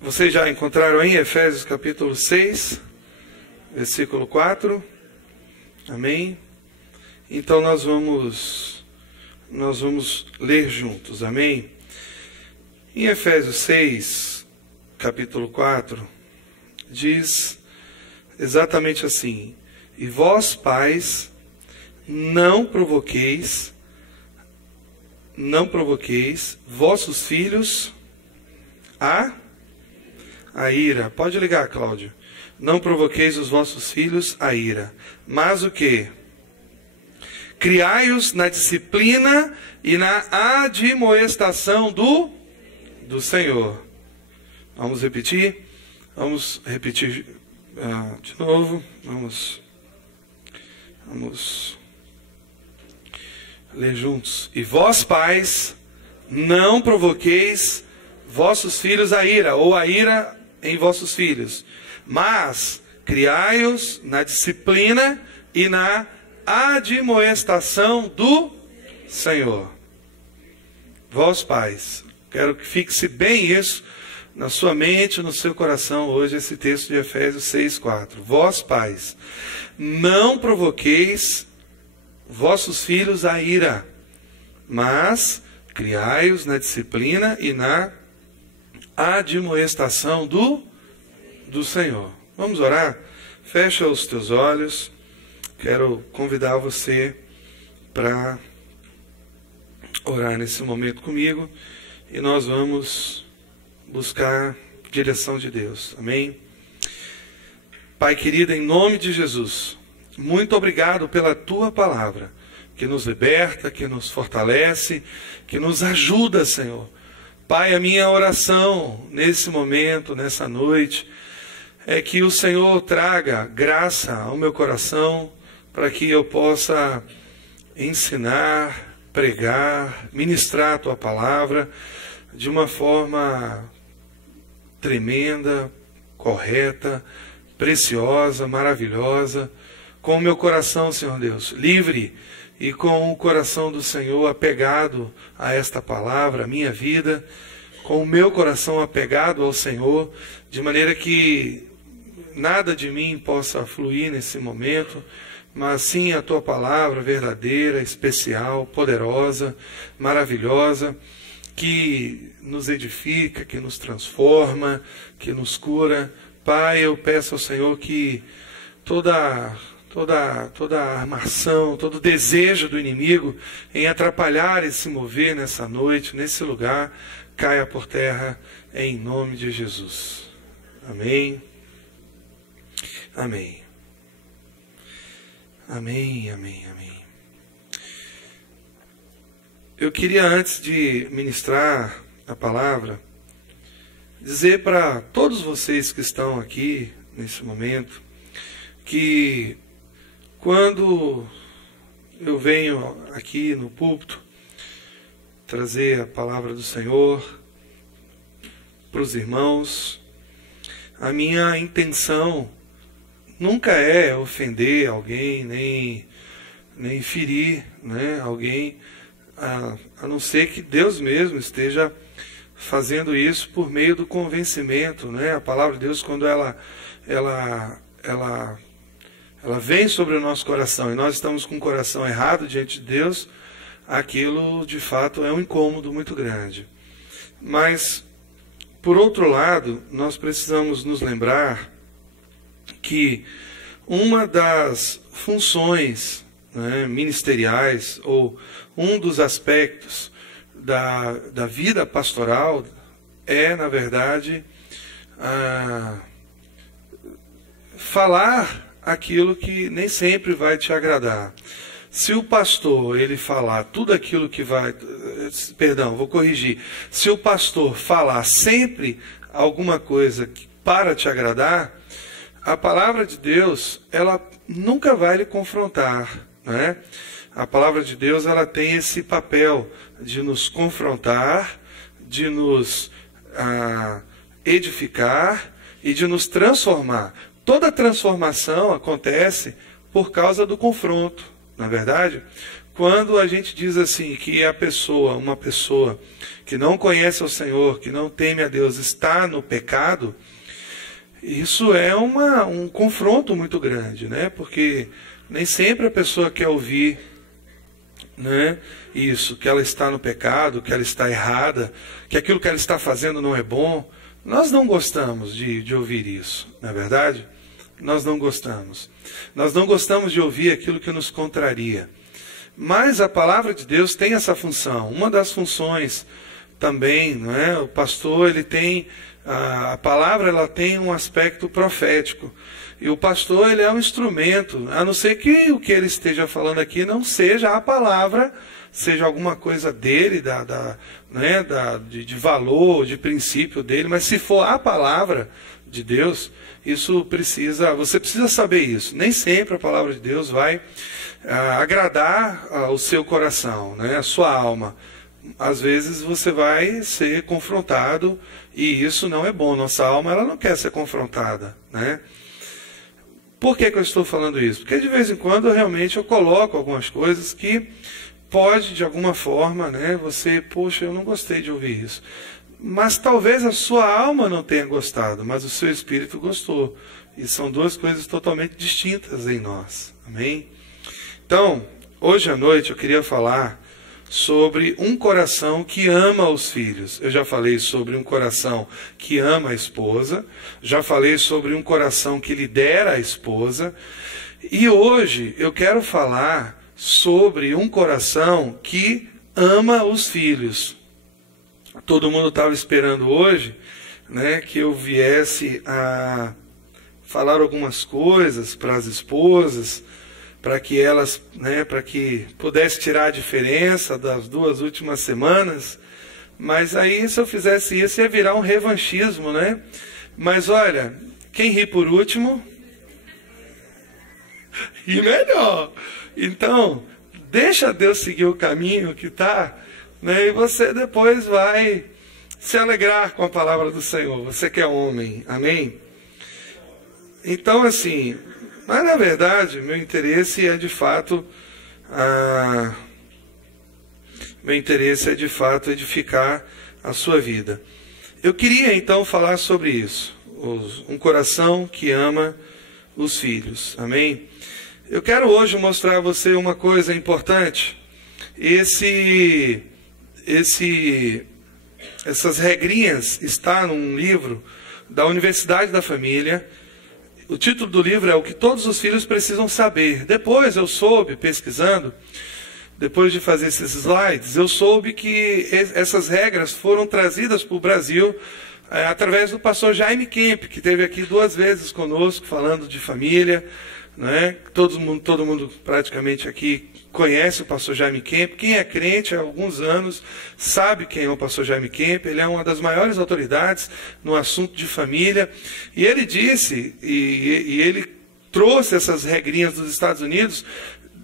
Vocês já encontraram aí Efésios capítulo 6, versículo 4? Amém? Então nós vamos ler juntos, amém? Em Efésios 6, capítulo 4, diz exatamente assim: E vós, pais, não provoqueis vossos filhos a ira. Pode ligar, Cláudio. Não provoqueis os vossos filhos a ira. Mas o quê? Criai-os na disciplina e na admoestação do Senhor. Vamos repetir? Vamos repetir de novo. Vamos ler juntos. E vós, pais, não provoqueis vossos filhos a ira, ou a ira em vossos filhos, mas criai-os na disciplina e na admoestação do Senhor. Vós, pais, quero que fixe bem isso na sua mente, no seu coração hoje, esse texto de Efésios 6:4. Vós, pais, não provoqueis vossos filhos a ira, mas criai-os na disciplina e na admoestação do Senhor. Vamos orar? Fecha os teus olhos. Quero convidar você para orar nesse momento comigo e nós vamos buscar direção de Deus. Amém? Pai querido, em nome de Jesus, muito obrigado pela tua palavra, que nos liberta, que nos fortalece, que nos ajuda, Senhor. Pai, a minha oração nesse momento, nessa noite, é que o Senhor traga graça ao meu coração para que eu possa ensinar, pregar, ministrar a tua palavra de uma forma tremenda, correta, preciosa, maravilhosa, com o meu coração, Senhor Deus, livre e com o coração do Senhor apegado a esta palavra, a minha vida, com o meu coração apegado ao Senhor, de maneira que nada de mim possa fluir nesse momento, mas sim a tua palavra verdadeira, especial, poderosa, maravilhosa, que nos edifica, que nos transforma, que nos cura. Pai, eu peço ao Senhor que toda a armação, todo o desejo do inimigo em atrapalhar esse mover nessa noite, nesse lugar, caia por terra em nome de Jesus. Amém. Amém. Amém, amém, amém. Eu queria, antes de ministrar a palavra, dizer para todos vocês que estão aqui nesse momento, que quando eu venho aqui no púlpito trazer a palavra do Senhor para os irmãos, a minha intenção nunca é ofender alguém, nem ferir, né, alguém, a não ser que Deus mesmo esteja fazendo isso por meio do convencimento, né? A palavra de Deus, quando ela vem sobre o nosso coração e nós estamos com o coração errado diante de Deus, aquilo de fato é um incômodo muito grande. Mas, por outro lado, nós precisamos nos lembrar que uma das funções, né, ministeriais, ou um dos aspectos da vida pastoral é, na verdade, falar aquilo que nem sempre vai te agradar. Se o pastor, ele falar tudo aquilo que vai... Perdão, vou corrigir. Se o pastor falar sempre alguma coisa para te agradar, a palavra de Deus, ela nunca vai lhe confrontar, né? A palavra de Deus, ela tem esse papel de nos confrontar, de nos edificar e de nos transformar. Toda transformação acontece por causa do confronto, na verdade. quando a gente diz assim que uma pessoa que não conhece o Senhor, que não teme a Deus, está no pecado, isso é um confronto muito grande, né? Porque nem sempre a pessoa quer ouvir, né, isso, que ela está no pecado, que ela está errada, que aquilo que ela está fazendo não é bom. Nós não gostamos de ouvir isso, não é verdade? Nós não gostamos. Nós não gostamos de ouvir aquilo que nos contraria. Mas a palavra de Deus tem essa função. Uma das funções também, não é? O pastor, ele tem, a palavra, ela tem um aspecto profético. E o pastor, ele é um instrumento, a não ser que o que ele esteja falando aqui não seja a palavra, seja alguma coisa dele, de valor, de princípio dele, mas se for a palavra de Deus, você precisa saber isso. Nem sempre a palavra de Deus vai agradar o seu coração, né, a sua alma. Às vezes você vai ser confrontado e isso não é bom. Nossa alma, ela não quer ser confrontada, né? Por que eu estou falando isso? Porque de vez em quando realmente eu coloco algumas coisas que pode de alguma forma, né, poxa, eu não gostei de ouvir isso. Mas talvez a sua alma não tenha gostado, mas o seu espírito gostou. E são duas coisas totalmente distintas em nós. Amém? Então, hoje à noite eu queria falar sobre um coração que ama os filhos. Eu já falei sobre um coração que ama a esposa, já falei sobre um coração que lidera a esposa, e hoje eu quero falar sobre um coração que ama os filhos. Todo mundo estava esperando hoje, né, que eu viesse a falar algumas coisas para as esposas, para que elas, né, para que pudesse tirar a diferença das 2 últimas semanas, mas aí se eu fizesse isso ia virar um revanchismo, né? Mas olha, quem ri por último, ri melhor. Então, deixa Deus seguir o caminho que está, né, e você depois vai se alegrar com a palavra do Senhor, você que é homem, amém? Então assim, mas na verdade, meu interesse é de fato edificar a sua vida. Eu queria então falar sobre isso, um coração que ama os filhos, amém? Eu quero hoje mostrar a você uma coisa importante. Essas regrinhas está num livro da Universidade da Família. O título do livro é O que Todos os Filhos Precisam Saber. Depois eu soube, pesquisando, depois de fazer esses slides, eu soube que essas regras foram trazidas para o Brasil através do pastor Jaime Kemp, que esteve aqui 2 vezes conosco, falando de família, né? Todo mundo praticamente aqui conhece o pastor Jaime Kemp. Quem é crente há alguns anos sabe quem é o pastor Jaime Kemp. Ele é uma das maiores autoridades no assunto de família. E ele disse, e ele trouxe essas regrinhas dos Estados Unidos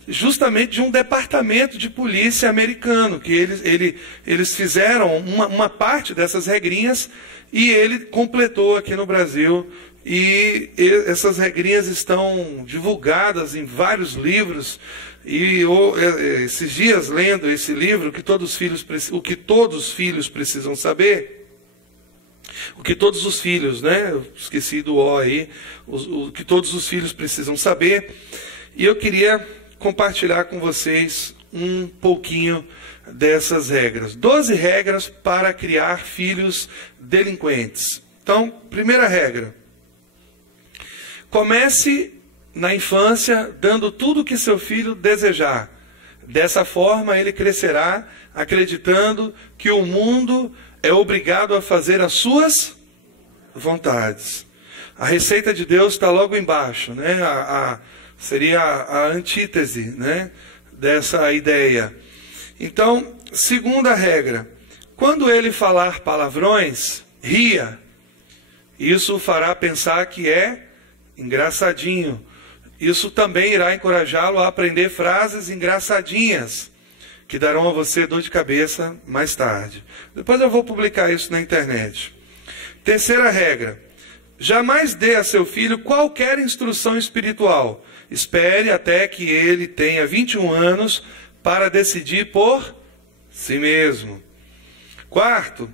justamente de um departamento de polícia americano, que eles fizeram uma parte dessas regrinhas e ele completou aqui no Brasil. E essas regrinhas estão divulgadas em vários livros. E esses dias, lendo esse livro, o que todos os filhos precisam saber, o que todos os filhos, né? Eu esqueci do O aí, o que todos os filhos precisam saber. E eu queria compartilhar com vocês um pouquinho dessas regras. 12 regras para criar filhos delinquentes. Então, primeira regra. Comece na infância dando tudo o que seu filho desejar. Dessa forma ele crescerá acreditando que o mundo é obrigado a fazer as suas vontades. A receita de Deus está logo embaixo, né? Seria a antítese, né, dessa ideia. Então, segunda regra. Quando ele falar palavrões, ria. Isso o fará pensar que é engraçadinho. Isso também irá encorajá-lo a aprender frases engraçadinhas, que darão a você dor de cabeça mais tarde. Depois eu vou publicar isso na internet. Terceira regra. Jamais dê a seu filho qualquer instrução espiritual. Espere até que ele tenha 21 anos para decidir por si mesmo. Quarto,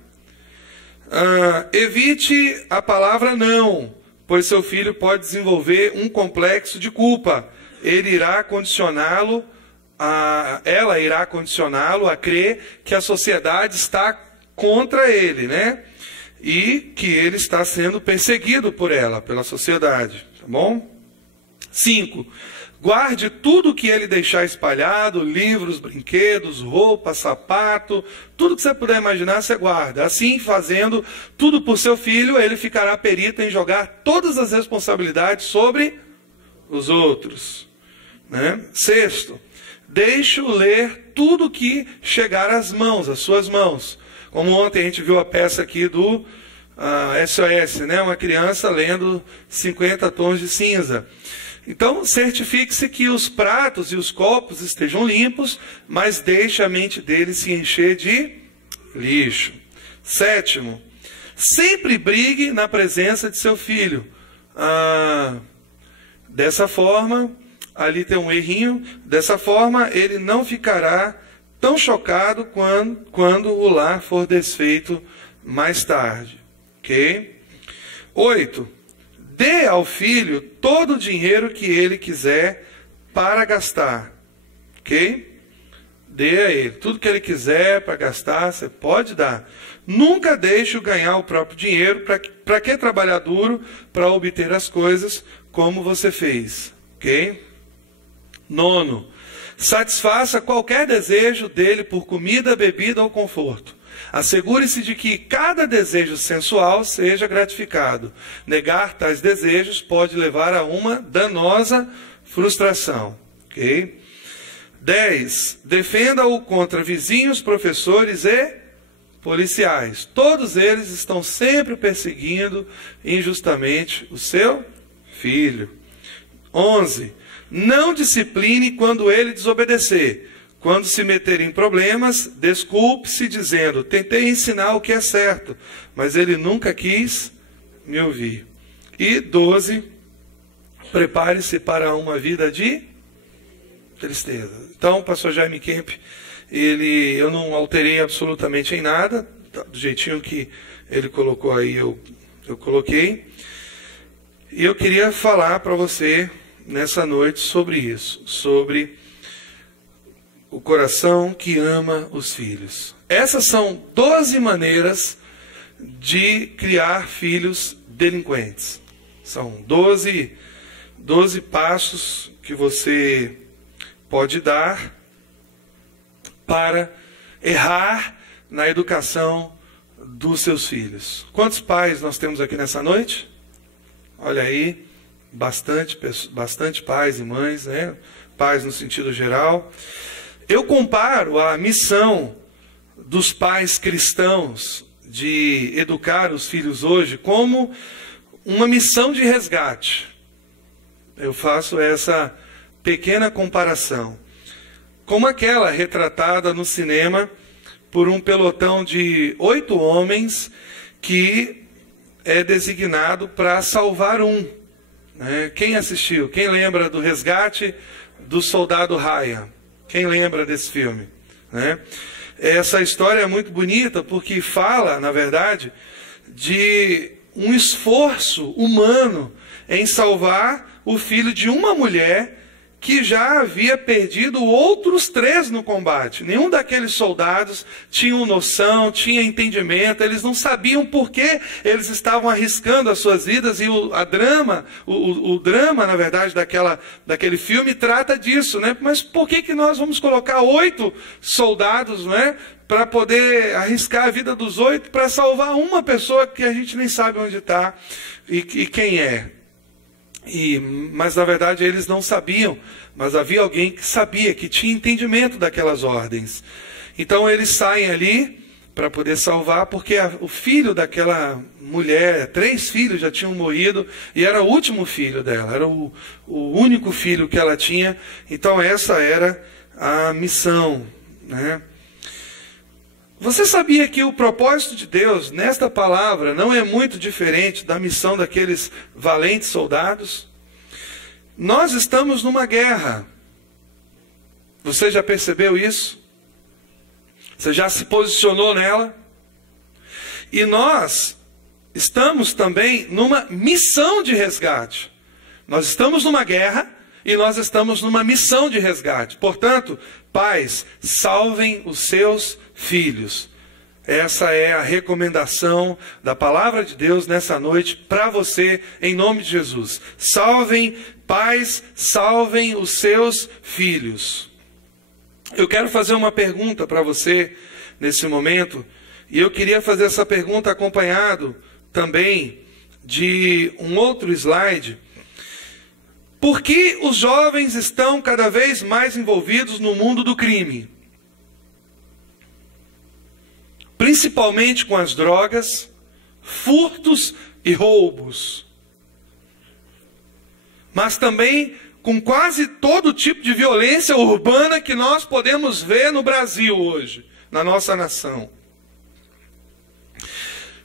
evite a palavra não, pois seu filho pode desenvolver um complexo de culpa. Ela irá condicioná-lo a crer que a sociedade está contra ele, né? E que ele está sendo perseguido por ela, pela sociedade, tá bom? 5. Guarde tudo que ele deixar espalhado, livros, brinquedos, roupa, sapato, tudo que você puder imaginar, você guarda. Assim, fazendo tudo por seu filho, ele ficará perito em jogar todas as responsabilidades sobre os outros, né? 6. Deixe-o ler tudo que chegar às suas mãos. Como ontem a gente viu a peça aqui do SOS, né? Uma criança lendo 50 tons de cinza. Então, certifique-se que os pratos e os copos estejam limpos, mas deixe a mente dele se encher de lixo. 7. Sempre brigue na presença de seu filho. Dessa forma, ali tem um errinho, dessa forma ele não ficará tão chocado quando o lar for desfeito mais tarde. Ok? 8. Dê ao filho todo o dinheiro que ele quiser para gastar. Ok? Dê a ele. Tudo que ele quiser para gastar, você pode dar. Nunca deixe-o ganhar o próprio dinheiro. Para que trabalhar duro para obter as coisas como você fez? Ok? 9. Satisfaça qualquer desejo dele por comida, bebida ou conforto. Assegure-se de que cada desejo sensual seja gratificado. Negar tais desejos pode levar a uma danosa frustração. Ok? 10. Defenda-o contra vizinhos, professores e policiais. Todos eles estão sempre perseguindo injustamente o seu filho. 11. Não discipline quando ele desobedecer. Quando se meter em problemas, desculpe-se dizendo: tentei ensinar o que é certo, mas ele nunca quis me ouvir. E 12. Prepare-se para uma vida de tristeza. Então, o pastor Jaime Kemp, eu não alterei absolutamente em nada, do jeitinho que ele colocou aí, eu coloquei. E eu queria falar para você nessa noite sobre isso, sobre o coração que ama os filhos. Essas são 12 maneiras de criar filhos delinquentes. São 12 passos que você pode dar para errar na educação dos seus filhos. Quantos pais nós temos aqui nessa noite? Olha aí, bastante pais e mães, né? Pais no sentido geral. Eu comparo a missão dos pais cristãos de educar os filhos hoje como uma missão de resgate. Eu faço essa pequena comparação. Como aquela retratada no cinema por um pelotão de 8 homens que é designado para salvar um. Quem assistiu? Quem lembra do resgate do soldado Ryan? Quem lembra desse filme? Essa história é muito bonita porque fala, na verdade, de um esforço humano em salvar o filho de uma mulher que já havia perdido outros 3 no combate. Nenhum daqueles soldados tinha noção, tinha entendimento, eles não sabiam por que eles estavam arriscando as suas vidas, e o drama, na verdade, daquele filme trata disso, né? Mas por que nós vamos colocar 8 soldados, né, para poder arriscar a vida dos 8 para salvar uma pessoa que a gente nem sabe onde está e quem é? Mas na verdade eles não sabiam, mas havia alguém que sabia, que tinha entendimento daquelas ordens. Então eles saem ali para poder salvar, porque o filho daquela mulher, 3 filhos já tinham morrido, e era o último filho dela, era o único filho que ela tinha. Então essa era a missão, né? Você sabia que o propósito de Deus nesta palavra não é muito diferente da missão daqueles valentes soldados? Nós estamos numa guerra. Você já percebeu isso? Você já se posicionou nela? E nós estamos também numa missão de resgate. Nós estamos numa guerra e nós estamos numa missão de resgate. Portanto, pais, salvem os seus filhos. Essa é a recomendação da palavra de Deus nessa noite para você, em nome de Jesus. Salvem, pais, salvem os seus filhos. Eu quero fazer uma pergunta para você nesse momento, e eu queria fazer essa pergunta acompanhado também de um outro slide. Por que os jovens estão cada vez mais envolvidos no mundo do crime? Principalmente com as drogas, furtos e roubos. Mas também com quase todo tipo de violência urbana que nós podemos ver no Brasil hoje, na nossa nação.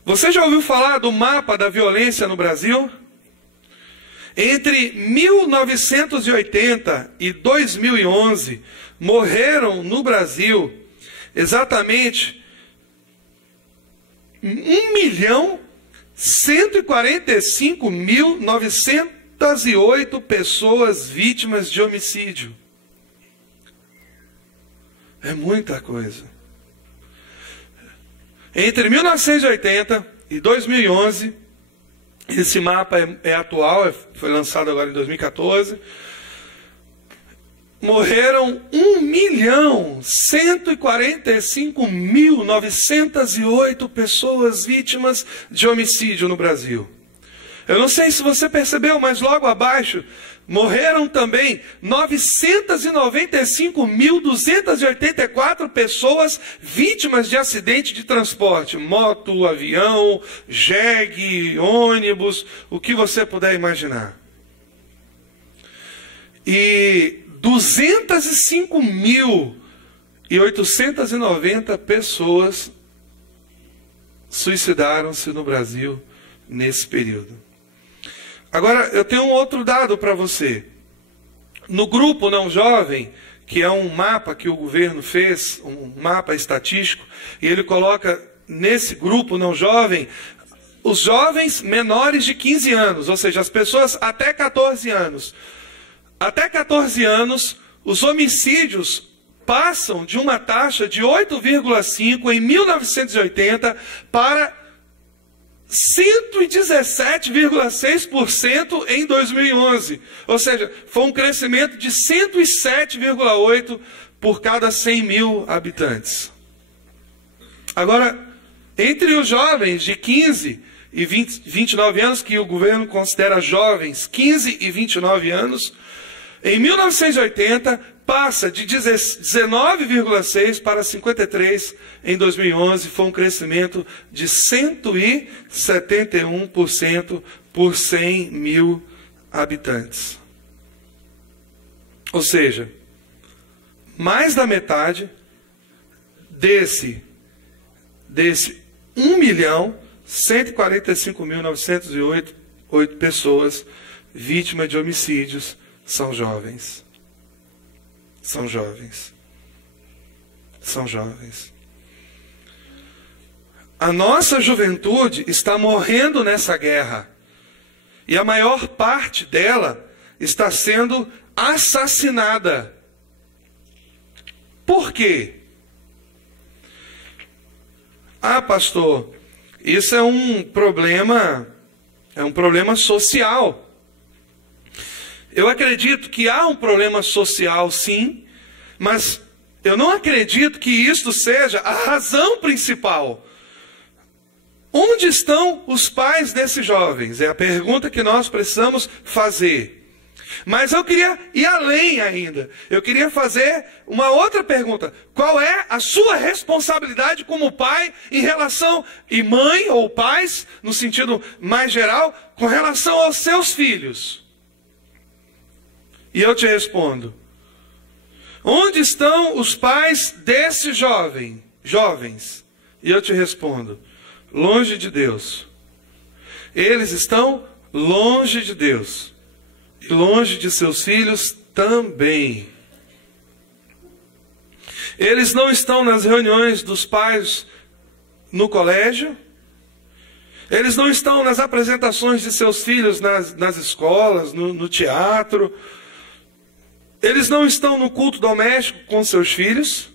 Você já ouviu falar do mapa da violência no Brasil? Entre 1980 e 2011, morreram no Brasil exatamente 1.145.908 pessoas vítimas de homicídio. É muita coisa. Entre 1980 e 2011, esse mapa é atual, foi lançado agora em 2014, morreram 1.145.908 pessoas vítimas de homicídio no Brasil. Eu não sei se você percebeu, mas logo abaixo morreram também 995.284 pessoas vítimas de acidente de transporte. Moto, avião, jegue, ônibus, o que você puder imaginar. E 205.890 pessoas suicidaram-se no Brasil nesse período. Agora, eu tenho um outro dado para você. No grupo Não Jovem, que é um mapa que o governo fez, um mapa estatístico, e ele coloca nesse grupo Não Jovem os jovens menores de 15 anos, ou seja, as pessoas até 14 anos. Até 14 anos, os homicídios passam de uma taxa de 8,5 em 1980 para 117,6% em 2011. Ou seja, foi um crescimento de 107,8 por cada 100 mil habitantes. Agora, entre os jovens de 15 e 29 anos, que o governo considera jovens, 15 e 29 anos, em 1980 passa de 19,6 para 53 em 2011, foi um crescimento de 171% por 100 mil habitantes. Ou seja, mais da metade desse 1.145.908 pessoas vítimas de homicídios são jovens. São jovens. São jovens. A nossa juventude está morrendo nessa guerra. E a maior parte dela está sendo assassinada. Por quê? Ah, pastor, isso é um problema social. Eu acredito que há um problema social, sim, mas eu não acredito que isto seja a razão principal. Onde estão os pais desses jovens? É a pergunta que nós precisamos fazer. Mas eu queria ir além ainda. Eu queria fazer uma outra pergunta. Qual é a sua responsabilidade como pai em relação, e mãe ou pais, no sentido mais geral, com relação aos seus filhos? E eu te respondo. Onde estão os pais desses jovens? E eu te respondo. Longe de Deus. Eles estão longe de Deus. E longe de seus filhos também. Eles não estão nas reuniões dos pais no colégio. Eles não estão nas apresentações de seus filhos nas escolas, no teatro. Eles não estão no culto doméstico com seus filhos.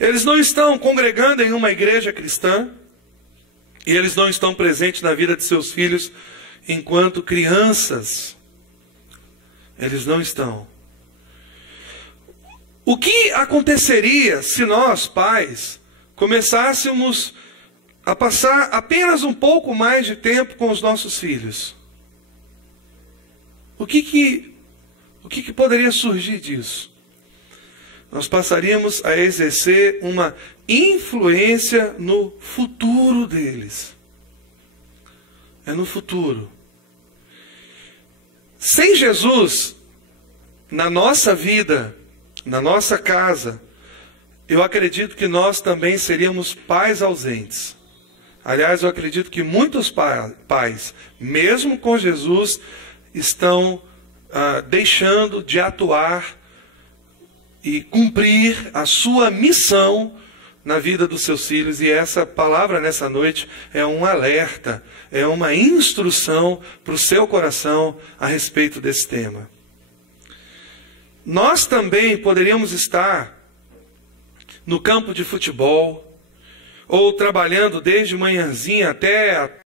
Eles não estão congregando em uma igreja cristã. E eles não estão presentes na vida de seus filhos enquanto crianças. Eles não estão. O que aconteceria se nós, pais, começássemos a passar apenas um pouco mais de tempo com os nossos filhos? O que poderia surgir disso? Nós passaríamos a exercer uma influência no futuro deles. É no futuro. Sem Jesus, na nossa vida, na nossa casa, eu acredito que nós também seríamos pais ausentes. Aliás, eu acredito que muitos pais, mesmo com Jesus, estão deixando de atuar e cumprir a sua missão na vida dos seus filhos. E essa palavra nessa noite é um alerta, é uma instrução para o seu coração a respeito desse tema. Nós também poderíamos estar no campo de futebol, ou trabalhando desde manhãzinha até